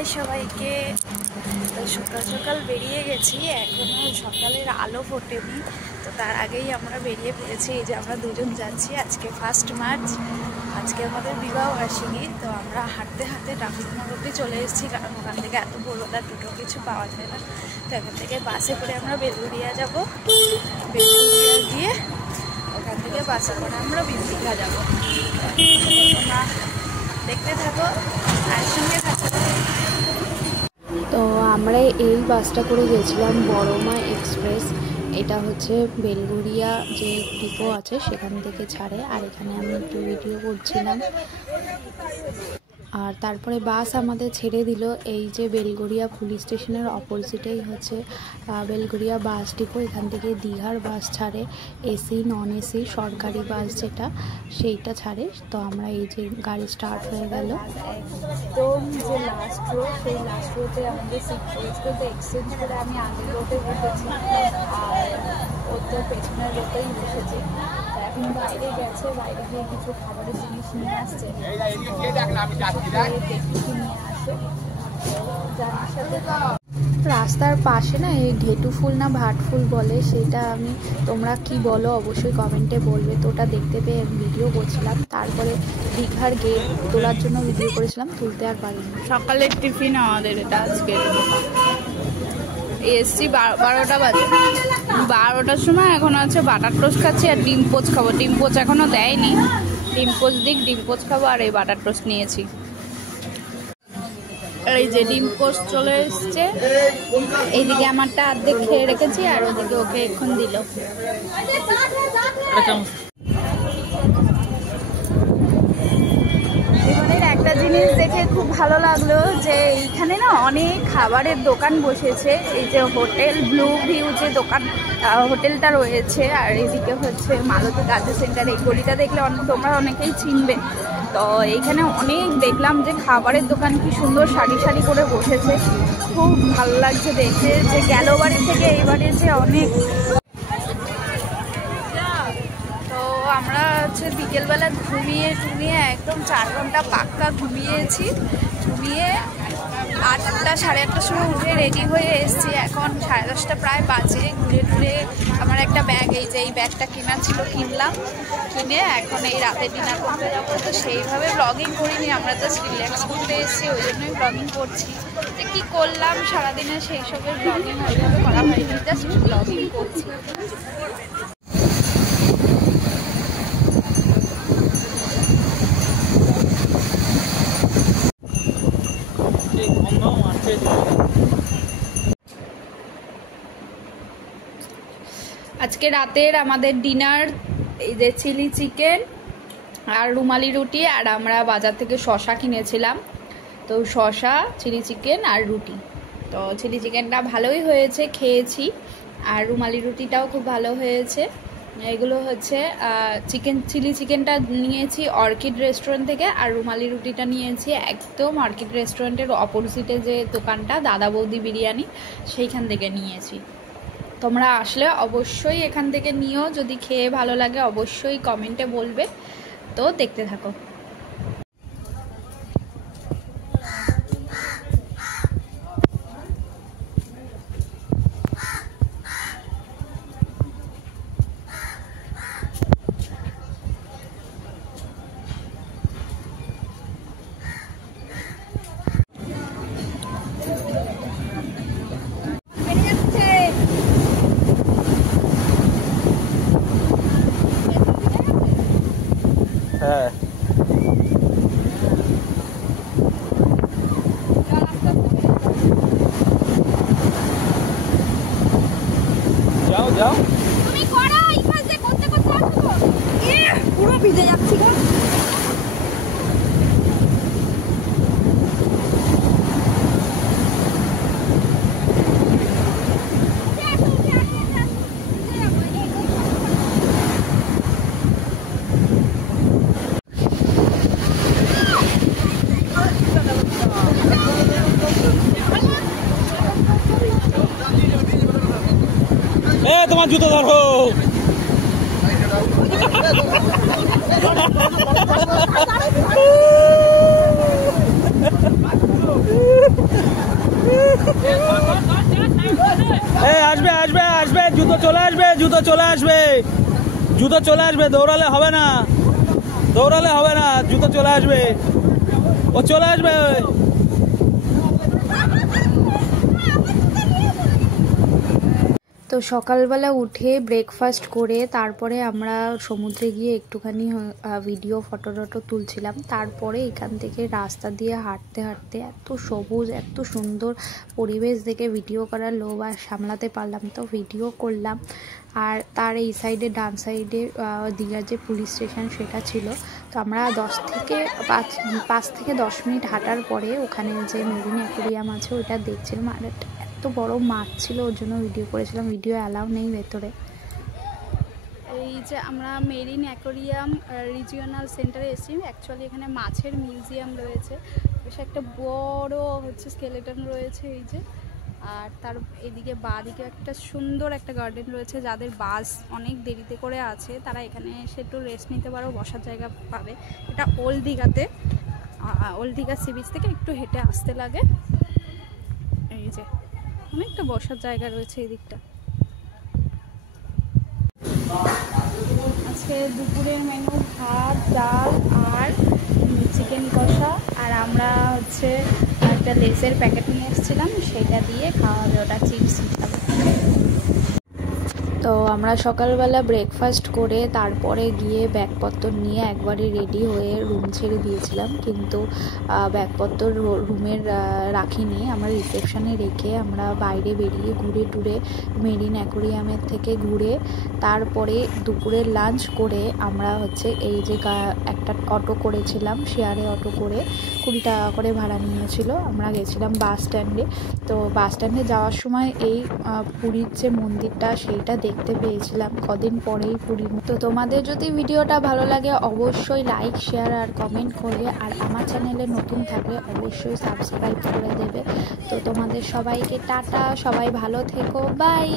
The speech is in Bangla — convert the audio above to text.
হাই সবাইকে। সকাল সকাল বেরিয়ে গেছি, এখনো সকালের আলো ফোটেনি, তো তার আগেই আমরা বেরিয়ে পড়েছি। এই যে আমরা দুজন যাচ্ছি, আজকে 1 মার্চ, আজকে আমাদের বিবাহ বার্ষিকী। তো আমরা হাঁটতে হাঁটতে ট্রাফিক মোড় অবধি চলে এসেছি, কারণ ওখান থেকে এত ভোরবেলা দুটো কিছু পাওয়া যায় না। তো এখান থেকে বাসে করে আমরা বেলঘরিয়া যাব, বেলঘরিয়া গিয়ে ওখান থেকে বাসে করে আমরা দীঘা যাব। তোমরা দেখতে থাকো আর সঙ্গে থাকো। তো আমরা এই বাসটা করে গেছিলাম বড়মা এক্সপ্রেস। এটা হচ্ছে বেলঘরিয়া যে ডিপো আছে সেখান থেকে ছাড়ে, আর এখানে আমি একটু ভিডিও করছিলাম। আর তারপরে বাস আমাদের ছেড়ে দিল এই যে বেলঘরিয়া পুলিশ স্টেশনের অপোজিটেই হচ্ছে বেলঘরিয়া বাস ডিপো। এখান থেকে দীঘার বাস ছাড়ে, এসি নন এসি সরকারি বাস যেটা সেইটা ছাড়ে। তো আমরা এই যে গাড়ি স্টার্ট হয়ে গেল। একদম যে লাস্ট রো, সেই লাস্ট রোতে আমাদের সিট পড়েছিল, তো এক্সচেঞ্জ করে আমি আগের রোতে বসেছি আর ওর তো পেছনের রোতেই বসেছি। এখন বাইরে গেছে, বাইরে গিয়ে কিছু খাবারের জিনিস নিয়ে আসছে, রাস্তার পাশে না এই ঘেটু ফুল না ভাট ফুল বলে, সেটা আমি তোমরা কি বলো অবশ্যই কমেন্টে বলবে। তো ওটা দেখতে পেয়ে ভিডিও করছিলাম। তারপরে দীঘার গেট তোলার জন্য ভিডিও করেছিলাম, তুলতে আর পারিনি। সকালের টিফিন আমাদের এটা আজকে এসছি 12টা বাজে। 12টার সময় এখন আছে বাটার টোস্ট খাচ্ছি আর ডিম পোচ খাবো। ডিম পোচ এখনো দেয়নি, ডিম পোচ দিক, ডিম পোচ খাবো। আর এই বাটার টোস্ট নিয়েছি। এই যে ডিম পোস্ট চলে এসছে, এইদিকে আমারটা অর্ধেক খেয়ে রেখেছি আর ওদিকে ওকে এখন দিল। এবারের একটা জিনিস দেখে খুব ভালো লাগলো যে এইখানে না অনেক খাবারের দোকান বসেছে। এই যে হোটেল ব্লু ভিউ যে দোকান হোটেলটা রয়েছে, আর এদিকে হচ্ছে মালতী কাজু সেন্টার। এই গলিটা দেখলে তোমরা অনেকেই চিনবে। তো এইখানে অনেক দেখলাম যে খাবারের দোকান, কি সুন্দর সারি সারি করে বসেছে, খুব ভালো লাগছে দেখতে। যে গেল বাড়ি থেকে এইবারে যে অনেক। তো আমরা হচ্ছে বিকেলবেলা ঘুমিয়ে একদম 4 ঘন্টা পাক্কা ঘুমিয়েছি। ঘুমিয়ে 8টা সাড়ে 8টার সময় উঠে রেডি হয়ে এসেছি। এখন 10:30 প্রায় বাজে। ঘুরে আমার একটা ব্যাগ, এই যে এই ব্যাগটা কেনা ছিল, কিনে এখন এই রাতে ডিনার করতে যাবো। তো সেইভাবে ব্লগিং করিনি, আমরা জাস্ট রিল্যাক্স করতে এসেছি, ওই জন্যই ব্লগিং করছি। যে কী করলাম সারাদিনে সেই সবের ব্লগিং ওইভাবে করা হয়নি, জাস্ট ব্লগিং করছি। আজকে রাতের আমাদের ডিনার এই যে চিলি চিকেন আর রুমালি রুটি, আর আমরা বাজার থেকে শসা কিনেছিলাম। তো শসা, চিলি চিকেন আর রুটি। তো চিলি চিকেনটা ভালোই হয়েছে, খেয়েছি, আর রুমালি রুটিটাও খুব ভালো হয়েছে। এগুলো হচ্ছে চিলি চিকেনটা নিয়েছি অর্কিড রেস্টুরেন্ট থেকে, আর রুমালি রুটিটা নিয়েছি একদম অর্কিড রেস্টুরেন্টের অপোজিটে যে দোকানটা দাদা বৌদি বিরিয়ানি, সেইখান থেকে নিয়েছি। তোমরা আসলে অবশ্যই এখান থেকে নিও, যদি খেয়ে ভালো লাগে অবশ্যই কমেন্টে বলবে। তো দেখতে থাকো। যাও তুমি করো, এই কাজে করতে করতে আসো। পুরো ভিজে যাচ্ছি গো। তোমার জুতো ধরো। জুতো চলে আসবে, জুতো চলে আসবে, জুতো চলে আসবে, দৌড়ালে হবে না, দৌড়ালে হবে না, জুতো চলে আসবে, ও চলে আসবে। তো সকালবেলা উঠে ব্রেকফাস্ট করে তারপরে আমরা সমুদ্রে গিয়ে একটুখানি ভিডিও ফটো তুলছিলাম। তারপরে এখান থেকে রাস্তা দিয়ে হাঁটতে হাঁটতে এত সবুজ, এত সুন্দর পরিবেশ দেখে ভিডিও করার লোভ আর সামলাতে পারলাম, তো ভিডিও করলাম। আর তার এই সাইডে ডান সাইডে দীঘার যে পুলিশ স্টেশন সেটা ছিল। তো আমরা 5 থেকে 10 মিনিট হাঁটার পরে ওখানে যে মেরিন অ্যাকোয়ারিয়াম আছে ওইটা দেখছিলাম। আর এত বড় মাছ ছিল, ওর জন্য ভিডিও করেছিলাম, ভিডিও অ্যালাউ নেই ভেতরে। এই যে আমরা মেরিন অ্যাকোয়ারিয়াম রিজিওনাল সেন্টারে এসেছি। অ্যাকচুয়ালি এখানে মাছের মিউজিয়াম রয়েছে, বেশ একটা বড় স্কেলেটন রয়েছে এই যে। আর তার এদিকে বাঁদিকে একটা সুন্দর একটা গার্ডেন রয়েছে। যাদের বাস অনেক দেরিতে করে আছে তারা এখানে এসে একটু রেস্ট নিতে পারো, বসার জায়গা পাবে। এটা ওল্ড দীঘাতে, ওল্ড দীঘা সি বিচ থেকে একটু হেঁটে আসতে লাগে। এই যে অনেকটা বসার জায়গা রয়েছে এই দিকটা। আজকে দুপুরের মেনু ভাত, ডাল আর চিকেন কষা। আর আমরা একটা লেসের প্যাকেট নিয়ে এসেছিলাম, সেটা দিয়ে খাওয়া হবে, ওটা চিপস হিসাবে। তো আমরা সকালবেলা ব্রেকফাস্ট করে তারপরে গিয়ে ব্যাগপত্র নিয়ে একবারে রেডি হয়ে রুম ছেড়ে দিয়েছিলাম, কিন্তু ব্যাগপত্র রুমের রাখিনি, আমরা রিসেপশনে রেখে আমরা বাইরে বেরিয়ে ঘুরে টুরে মেরিন অ্যাকোয়ারিয়ামের থেকে ঘুরে তারপরে দুপুরের লাঞ্চ করে আমরা এই যে একটা অটো করেছিলাম, শেয়ারে অটো করে 20 টাকা করে ভাড়া নিয়েছিল। আমরা গেছিলাম বাস স্ট্যান্ডে। তো বাস স্ট্যান্ডে যাওয়ার সময় এই পুরীর যে মন্দিরটা সেইটা দেখতে পেয়েছিলাম কদিন পরেই পুরী। তো তোমাদের যদি ভিডিওটা ভালো লাগে অবশ্যই লাইক, শেয়ার আর কমেন্ট করবে। আর আমার চ্যানেলে নতুন থাকলে অবশ্যই সাবস্ক্রাইব করে দেবে। তো তোমাদের সবাইকে টাটা, সবাই ভালো থেকো, বাই।